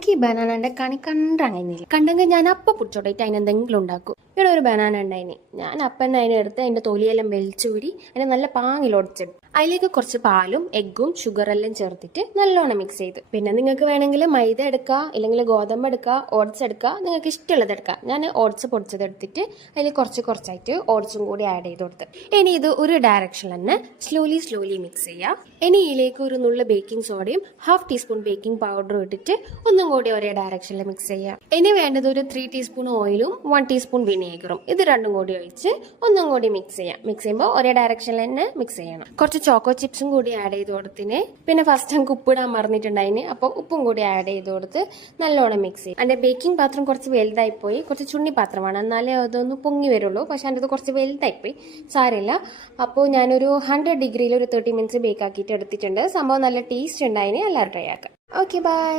എനിക്ക് ഈ ബനാനന്റെ കണി കണ്ടറിയുന്നില്ല. കണ്ടെങ്കിൽ ഞാൻ അപ്പം പിടിച്ചോട്ടെ അതിനെന്തെങ്കിലും ഉണ്ടാക്കും. ഇവിടെ ഒരു ബനാന ഉണ്ടായിന്. ഞാൻ അപ്പം അതിനെ എടുത്ത് അതിന്റെ തൊലിയെല്ലാം വെളിച്ചൂരി അതിനെ നല്ല പാങ്ങിൽ ഒടിച്ചെടുത്തു. അതിലേക്ക് കുറച്ച് പാലും എഗ്ഗും ഷുഗറെല്ലാം ചേർത്തിട്ട് നല്ലോണം മിക്സ് ചെയ്തു. പിന്നെ നിങ്ങൾക്ക് വേണമെങ്കിൽ മൈദ എടുക്കുക, ഇല്ലെങ്കിൽ ഗോതമ്പ് എടുക്കുക, ഓട്സ് എടുക്കുക, നിങ്ങൾക്ക് ഇഷ്ടമുള്ളത് എടുക്കുക. ഞാൻ ഓട്സ് പൊടിച്ചത് എടുത്തിട്ട് അതിൽ കുറച്ചായിട്ട് ഓട്സും കൂടി ആഡ് ചെയ്ത് കൊടുത്ത് ഇനി ഇത് ഒരു ഡയറക്ഷനിൽ തന്നെ സ്ലോലി മിക്സ് ചെയ്യാം. ഇനി ഇതിലേക്ക് ഒരു നുള്ള ബേക്കിംഗ് സോഡയും 1/2 ടീസ്പൂൺ ബേക്കിംഗ് പൗഡറും ഇട്ടിട്ട് ഒന്നും കൂടി ഒരേ ഡയറക്ഷനിൽ മിക്സ് ചെയ്യാം. ഇനി വേണ്ടത് ഒരു 3 ടീസ്പൂൺ ഓയിലും 1 ടീസ്പൂൺ വിനേഗറും, ഇത് രണ്ടും കൂടി ഒഴിച്ച് ഒന്നും കൂടി മിക്സ് ചെയ്യാം. മിക്സ് ചെയ്യുമ്പോൾ ഒരേ ഡയറക്ഷനിൽ തന്നെ മിക്സ് ചെയ്യണം. കുറച്ച് ചോക്കോ ചിപ്സും കൂടി ആഡ് ചെയ്ത് കൊടുത്തിന്. പിന്നെ ഫസ്റ്റ് നമുക്ക് ഉപ്പിടാൻ മറന്നിട്ടുണ്ടായിന്, അപ്പോൾ ഉപ്പും കൂടി ആഡ് ചെയ്ത് കൊടുത്ത് നല്ലോണം മിക്സ് ചെയ്യും. അതിന്റെ ബേക്കിംഗ് പാത്രം കുറച്ച് വലുതായി പോയി, കുറച്ച് ചുണ്ണി പാത്രമാണ്, എന്നാലേ അതൊന്ന് പൊങ്ങി വരുള്ളൂ. പക്ഷെ അതിൻ്റെ അത് കുറച്ച് വലുതായി പോയി, സാരമില്ല. അപ്പോൾ ഞാനൊരു 100 ഡിഗ്രിയിൽ ഒരു 30 മിനിറ്റ്സ് ബേക്ക് ആക്കിയിട്ട് എടുത്തിട്ടുണ്ട്. സംഭവം നല്ല ടേസ്റ്റ് ഉണ്ടായിന്. എല്ലാവരും ട്രൈ ആക്കാം. Okay, by.